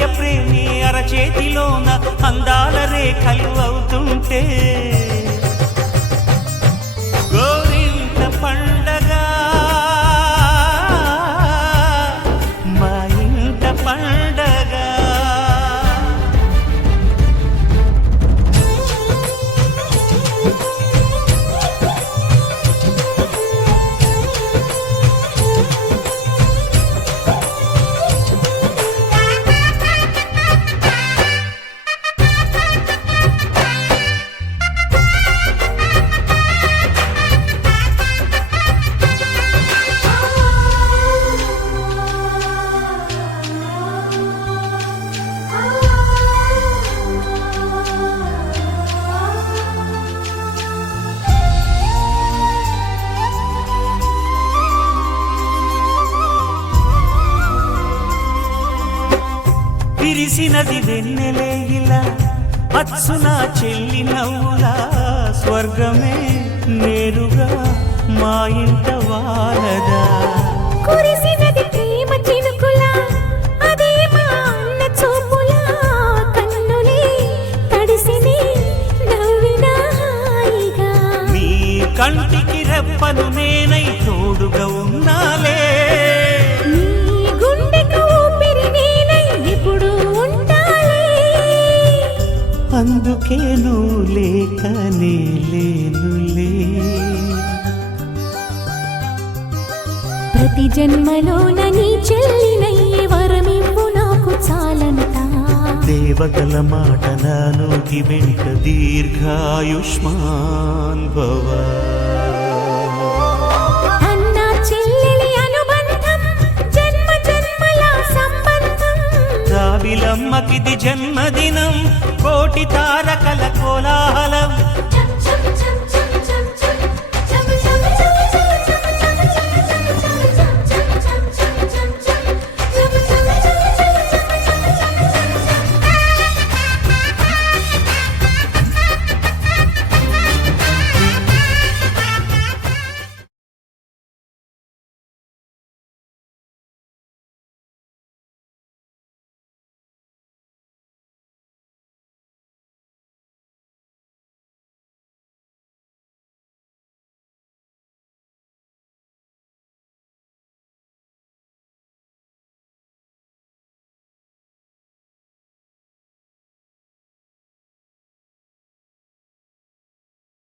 అన్నయ్య ప్రేమి అరచేతిలోన అందాల రేఖలు అవుతుంటే గోరింట పండగ మా ఇంట పండగ. విరిసినది వెన్నెలే ఇలా అచ్చున చెల్లి నవ్వులా స్వర్గమే నేరుగా మా ఇంట వాలదా. కురిసినది ప్రేమ చినుకులా అదే మా అన్న చూపులా కన్నులే తడిసిని నవ్వినా హాయిగా. నీ కంటికి రెప్పను నేనై తోడుగా ఉన్నాలే. నీ గుండెకు ఊపిరి నేనై ఎప్పుడు ఉంటాలే. అందుకే నువ్వు లేకనే లేనులే. ప్రతి జన్మలోన నీ చెల్లినయ్యే వరమివ్వు నాకు చాలంట. దేవతల మాట నాలోకి వెంట దీర్ఘాయుష్మాన్ భవ. అన్న చెల్లెలి అనుబంధం జన్మ జన్మల సంబంధం. రావిలమ్మకిది జన్మదినం కోటి తారకల కోలా